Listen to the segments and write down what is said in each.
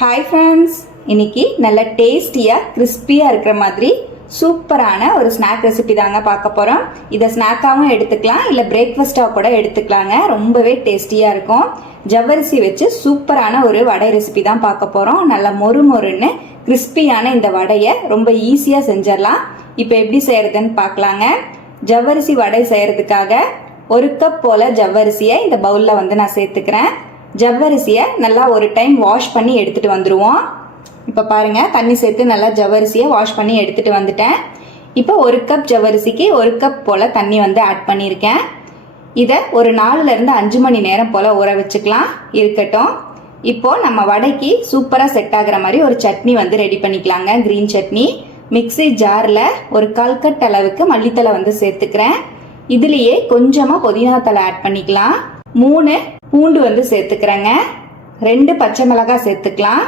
Hi friends இன்னைக்கு நல்ல டேஸ்டியாக கிறிஸ்பியாக இருக்கிற மாதிரி சூப்பரான ஒரு ஸ்நாக் ரெசிபி தாங்க பார்க்க போகிறோம் இதை ஸ்நாக்காகவும் எடுத்துக்கலாம் இல்லை பிரேக்ஃபாஸ்ட்டாக கூட எடுத்துக்கலாங்க. ரொம்பவே டேஸ்டியாக இருக்கும். ஜவ்வரிசி வச்சு சூப்பரான ஒரு வடை ரெசிபி தான் பார்க்க போகிறோம் நல்லா மொறு மொறுன்னு கிறிஸ்பியான இந்த வடையை ரொம்ப ஈஸியாக செஞ்சிடலாம். இப்போ எப்படி செய்கிறதுன்னு பார்க்கலாங்க. ஜவ்வரிசி வடை செய்கிறதுக்காக ஒரு கப் போல ஜவ்வரிசியை இந்த பவுலில் வந்து நான் சேர்த்துக்கிறேன். ஜவ்வரிசியை நல்லா ஒரு டைம் வாஷ் பண்ணி எடுத்துட்டு வந்துடுவோம் இப்போ பாருங்கள் தண்ணி சேர்த்து நல்லா ஜவ்வரிசியை வாஷ் பண்ணி எடுத்துட்டு வந்துட்டேன். இப்போ ஒரு கப் ஜவ்வரிசிக்கு ஒரு கப் போல் தண்ணி வந்து ஆட் பண்ணியிருக்கேன் இதை ஒரு நாலுலேருந்து அஞ்சு மணி நேரம் போல் ஊற வச்சுக்கலாம். இருக்கட்டும். இப்போ நம்ம வடைக்கு சூப்பராக செட் ஆகிற மாதிரி ஒரு சட்னி வந்து ரெடி பண்ணிக்கலாங்க க்ரீன் சட்னி. மிக்ஸி ஜாரில் ஒரு கால் கட் அளவுக்கு மல்லித்தலை வந்து சேர்த்துக்கிறேன். இதுலேயே கொஞ்சமாக புதினா தலை ஆட் பண்ணிக்கலாம். மூணு பூண்டு வந்து சேர்த்துக்கிறேங்க. ரெண்டு பச்சை மிளகாய் சேர்த்துக்கலாம்.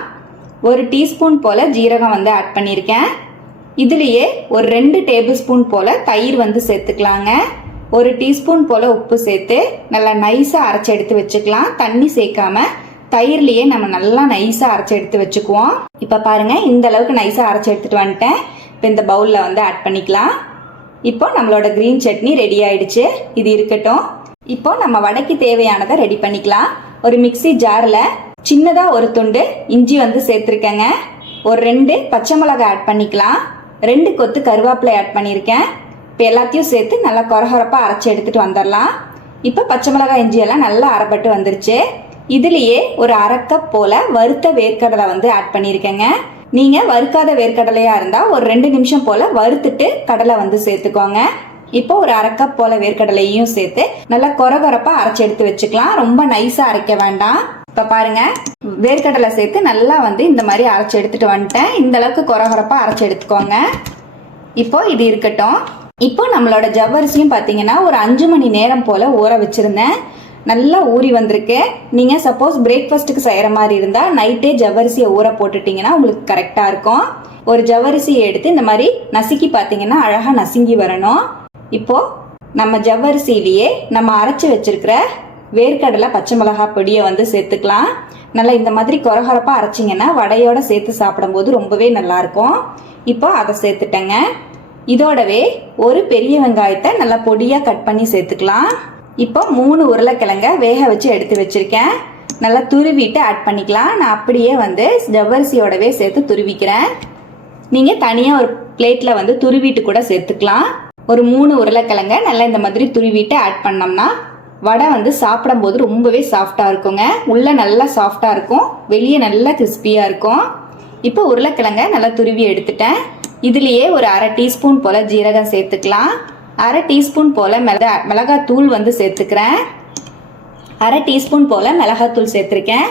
ஒரு டீஸ்பூன் போல் ஜீரகம் வந்து ஆட் பண்ணியிருக்கேன். இதுலேயே ஒரு ரெண்டு டேபிள் ஸ்பூன் போல் தயிர் வந்து சேர்த்துக்கலாங்க. ஒரு டீஸ்பூன் போல் உப்பு சேர்த்து நல்லா நைஸாக அரைச்சி எடுத்து வச்சுக்கலாம். தண்ணி சேர்க்காம தயிர்லேயே நம்ம நல்லா நைஸாக அரைச்சி எடுத்து வச்சுக்குவோம். இப்போ பாருங்கள் இந்த அளவுக்கு நைஸாக அரைச்சி எடுத்துகிட்டு வந்துட்டேன். இப்போ இந்த பவுலில் வந்து ஆட் பண்ணிக்கலாம். இப்போ நம்மளோட க்ரீன் சட்னி ரெடி ஆயிடுச்சு. இது இருக்கட்டும். இப்போ நம்ம வடைக்கு தேவையானதை ரெடி பண்ணிக்கலாம். ஒரு மிக்ஸி ஜாரில் சின்னதாக ஒரு துண்டு இஞ்சி வந்து சேர்த்துருக்கேங்க. ஒரு ரெண்டு பச்சை மிளகாய் ஆட் பண்ணிக்கலாம். ரெண்டு கொத்து கருவேப்பிலை ஆட் பண்ணியிருக்கேன். இப்போ எல்லாத்தையும் சேர்த்து நல்லா கொரகொரப்பாக அரைச்சி எடுத்துகிட்டு வந்துடலாம். இப்போ பச்சை மிளகாய் இஞ்சியெல்லாம் நல்லா அரைப்பட்டு வந்துருச்சு. இதுலேயே ஒரு அரை கப் போல் வறுத்த வேர்க்கடலை வந்து ஆட் பண்ணியிருக்கேங்க. நீங்கள் வறுக்காத வேர்க்கடலையாக இருந்தால் ஒரு ரெண்டு நிமிஷம் போல் வறுத்துட்டு கடலை வந்து சேர்த்துக்கோங்க. இப்போ ஒரு அரை கப் போல வேர்க்கடலையும் சேர்த்து நல்லா கொர கொரப்பா அரைச்சி எடுத்து வச்சுக்கலாம். ரொம்ப நைஸா அரைக்க வேண்டாம். இப்ப பாருங்க வேர்க்கடலை சேர்த்து நல்லா வந்து இந்த மாதிரி அரைச்சி எடுத்துட்டு வந்துட்டேன். இந்த அளவுக்கு கொரகொரப்பா அரைச்சி எடுத்துக்கோங்க. இப்போ இது இருக்கட்டும். இப்போ நம்மளோட ஜவ்வரிசியும் பார்த்தீங்கன்னா ஒரு அஞ்சு மணி நேரம் போல ஊற வச்சிருந்தேன். நல்லா ஊறி வந்திருக்கு. நீங்க சப்போஸ் பிரேக்ஃபாஸ்ட்டுக்கு செய்யற மாதிரி இருந்தா நைட்டே ஜவ்வரிசியை ஊற போட்டுட்டீங்கன்னா உங்களுக்கு கரெக்டா இருக்கும். ஒரு ஜவ்வரிசியை எடுத்து இந்த மாதிரி நசுக்கி பார்த்தீங்கன்னா அழகா நசுங்கி வரணும். இப்போ நம்ம ஜவ்வரிசியிலேயே நம்ம அரைச்சி வச்சிருக்கிற வேர்க்கடலை பச்சை மிளகாய் பொடியை வந்து சேர்த்துக்கலாம். நல்லா இந்த மாதிரி கொரகொரப்பாக அரைச்சிங்கன்னா வடையோட சேர்த்து சாப்பிடும்போது ரொம்பவே நல்லா இருக்கும். இப்போ அதை சேர்த்துட்டேங்க. இதோடவே ஒரு பெரிய வெங்காயத்தை நல்லா பொடியாக கட் பண்ணி சேர்த்துக்கலாம். இப்போ மூணு உருளைக்கிழங்க வேக வச்சு எடுத்து வச்சுருக்கேன். நல்லா துருவிட்டு ஆட் பண்ணிக்கலாம். நான் அப்படியே வந்து ஜவ்வரிசியோடவே சேர்த்து துருவிக்கிறேன். நீங்கள் தனியாக ஒரு பிளேட்டில் வந்து துருவிட்டு கூட சேர்த்துக்கலாம். ஒரு மூணு உருளைக்கிழங்க நல்லா இந்த மாதிரி துருவிட்டு ஆட் பண்ணோம்னா வடை வந்து சாப்பிடும்போது ரொம்பவே சாஃப்டாக இருக்குங்க. உள்ளே நல்லா சாஃப்டாக இருக்கும். வெளியே நல்லா கிறிஸ்பியாக இருக்கும். இப்போ உருளைக்கிழங்க நல்லா துருவி எடுத்துட்டேன். இதுலேயே ஒரு அரை டீஸ்பூன் போல் ஜீரகம் சேர்த்துக்கலாம். அரை டீஸ்பூன் போல் மிளகா மிளகாத்தூள் வந்து சேர்த்துக்கிறேன். அரை டீஸ்பூன் போல் மிளகாத்தூள் சேர்த்துருக்கேன்.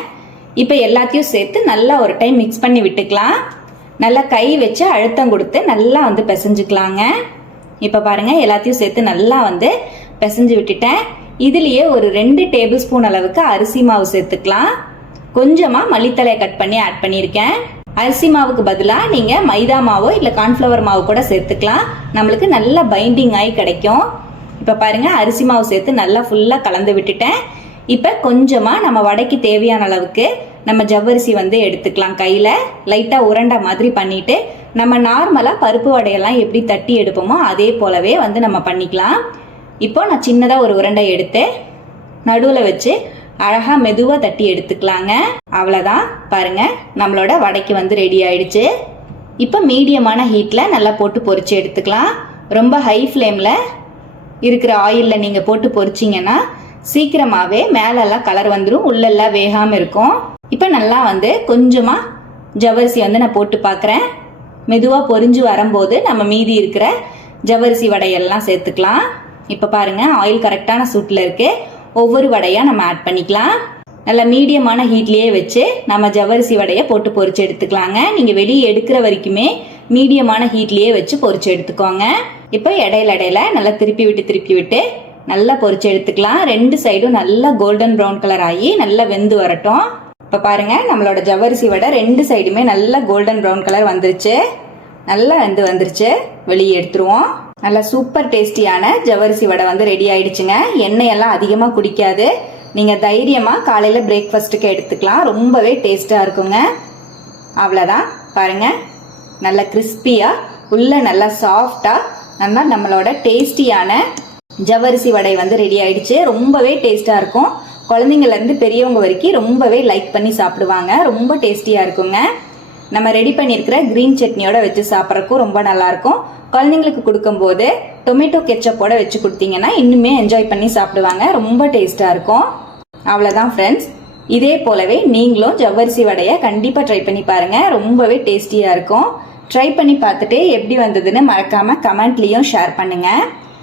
இப்போ எல்லாத்தையும் சேர்த்து நல்லா ஒரு டைம் மிக்ஸ் பண்ணி விட்டுக்கலாம். நல்லா கை வச்சு அழுத்தம் கொடுத்து நல்லா வந்து பிசைஞ்சுக்கலாங்க. இப்போ பாருங்கள் எல்லாத்தையும் சேர்த்து நல்லா வந்து பிசைஞ்சு விட்டுட்டேன். இதுலேயே ஒரு ரெண்டு டேபிள் ஸ்பூன் அளவுக்கு அரிசி மாவு சேர்த்துக்கலாம். கொஞ்சமாக மல்லித்தலையை கட் பண்ணி ஆட் பண்ணியிருக்கேன். அரிசி மாவுக்கு பதிலாக நீங்கள் மைதா மாவோ இல்லை கார்ன்ஃப்ளவர் மாவு கூட சேர்த்துக்கலாம். நம்மளுக்கு நல்ல பைண்டிங் ஆகி கிடைக்கும். இப்போ பாருங்கள் அரிசி மாவு சேர்த்து நல்லா ஃபுல்லாக கலந்து விட்டுட்டேன். இப்போ கொஞ்சமாக நம்ம வடைக்கு தேவையான அளவுக்கு நம்ம ஜவ்வரிசி வந்து எடுத்துக்கலாம் கையில். லைட்டாக உரண்டை மாதிரி பண்ணிவிட்டு நம்ம நார்மலாக பருப்பு வடையெல்லாம் எப்படி தட்டி எடுப்போமோ அதே போலவே வந்து நம்ம பண்ணிக்கலாம். இப்போ நான் சின்னதாக ஒரு உருண்டை எடுத்து நடுவில் வச்சு அழகாக மெதுவாக தட்டி எடுத்துக்கலாங்க. அவ்வளோதான் பாருங்க நம்மளோட வடைக்கு வந்து ரெடி ஆயிடுச்சு. இப்போ மீடியமான ஹீட்டில் நல்லா போட்டு பொறிச்சு எடுத்துக்கலாம். ரொம்ப ஹை ஃப்ளேமில் இருக்கிற ஆயிலில் நீங்கள் போட்டு பொரிச்சிங்கன்னா சீக்கிரமாகவே மேலெல்லாம் கலர் வந்துடும் உள்ளெல்லாம் வேகாமல் இருக்கும். இப்போ நல்லா வந்து கொஞ்சமாக ஜவரிசி வந்து நான் போட்டு பார்க்குறேன். மெதுவாக பொரிஞ்சு வரும்போது நம்ம மீதி இருக்கிற ஜவ்வரிசி வடையெல்லாம் சேர்த்துக்கலாம். இப்போ பாருங்கள் ஆயில் கரெக்டான சூட்டில் இருக்குது ஒவ்வொரு வடையாக நம்ம ஆட் பண்ணிக்கலாம். நல்லா மீடியமான ஹீட்லேயே வச்சு நம்ம ஜவ்வரிசி வடையை போட்டு பொரிச்சு எடுத்துக்கலாங்க. நீங்கள் வெளியே எடுக்கிற வரைக்குமே மீடியமான ஹீட்லேயே வச்சு பொறிச்சு எடுத்துக்கோங்க. இப்போ இடையில இடையில நல்லா திருப்பி விட்டு திருப்பி விட்டு நல்லா பொரிச்சு எடுத்துக்கலாம். ரெண்டு சைடும் நல்லா கோல்டன் ப்ரௌன் கலர் ஆகி நல்லா வெந்து வரட்டும். இப்போ பாருங்க நம்மளோட ஜவ்வரிசி வடை ரெண்டு சைடுமே நல்லா கோல்டன் ப்ரௌன் கலர் வந்துருச்சு. நல்லா வந்து வந்துருச்சு. வெளியே எடுத்துருவோம். நல்லா சூப்பர் டேஸ்டியான ஜவ்வரிசி வடை வந்து ரெடி ஆயிடுச்சுங்க. எண்ணெயெல்லாம் அதிகமாக குடிக்காது. நீங்கள் தைரியமாக காலையில் பிரேக்ஃபாஸ்ட்டுக்கு எடுத்துக்கலாம். ரொம்பவே டேஸ்ட்டாக இருக்குங்க. அவ்வளோதான் பாருங்க. நல்லா கிறிஸ்பியாக உள்ளே நல்லா சாஃப்டாக நல்லா நம்மளோட டேஸ்டியான ஜவ்வரிசி வடை வந்து ரெடி ஆயிடுச்சு. ரொம்பவே டேஸ்ட்டாக இருக்கும். குழந்தைங்கள்லேருந்து பெரியவங்க வரைக்கும் ரொம்பவே லைக் பண்ணி சாப்பிடுவாங்க. ரொம்ப டேஸ்டியாக இருக்குங்க. நம்ம ரெடி பண்ணியிருக்கிற க்ரீன் சட்னியோட வச்சு சாப்பிட்றக்கும் ரொம்ப நல்லாயிருக்கும் குழந்தைங்களுக்கு கொடுக்கும்போது டொமேட்டோ கெச்சப்போட வச்சு கொடுத்தீங்கன்னா இன்னுமே என்ஜாய் பண்ணி சாப்பிடுவாங்க. ரொம்ப டேஸ்ட்டாக இருக்கும். அவ்வளோதான் ஃப்ரெண்ட்ஸ் இதே போலவே நீங்களும் ஜவ்வரிசி வடையை கண்டிப்பாக ட்ரை பண்ணி பாருங்கள் ரொம்பவே டேஸ்டியாக இருக்கும். ட்ரை பண்ணி பார்த்துட்டு எப்படி வந்ததுன்னு மறக்காமல் கமெண்ட்லேயும் ஷேர் பண்ணுங்கள்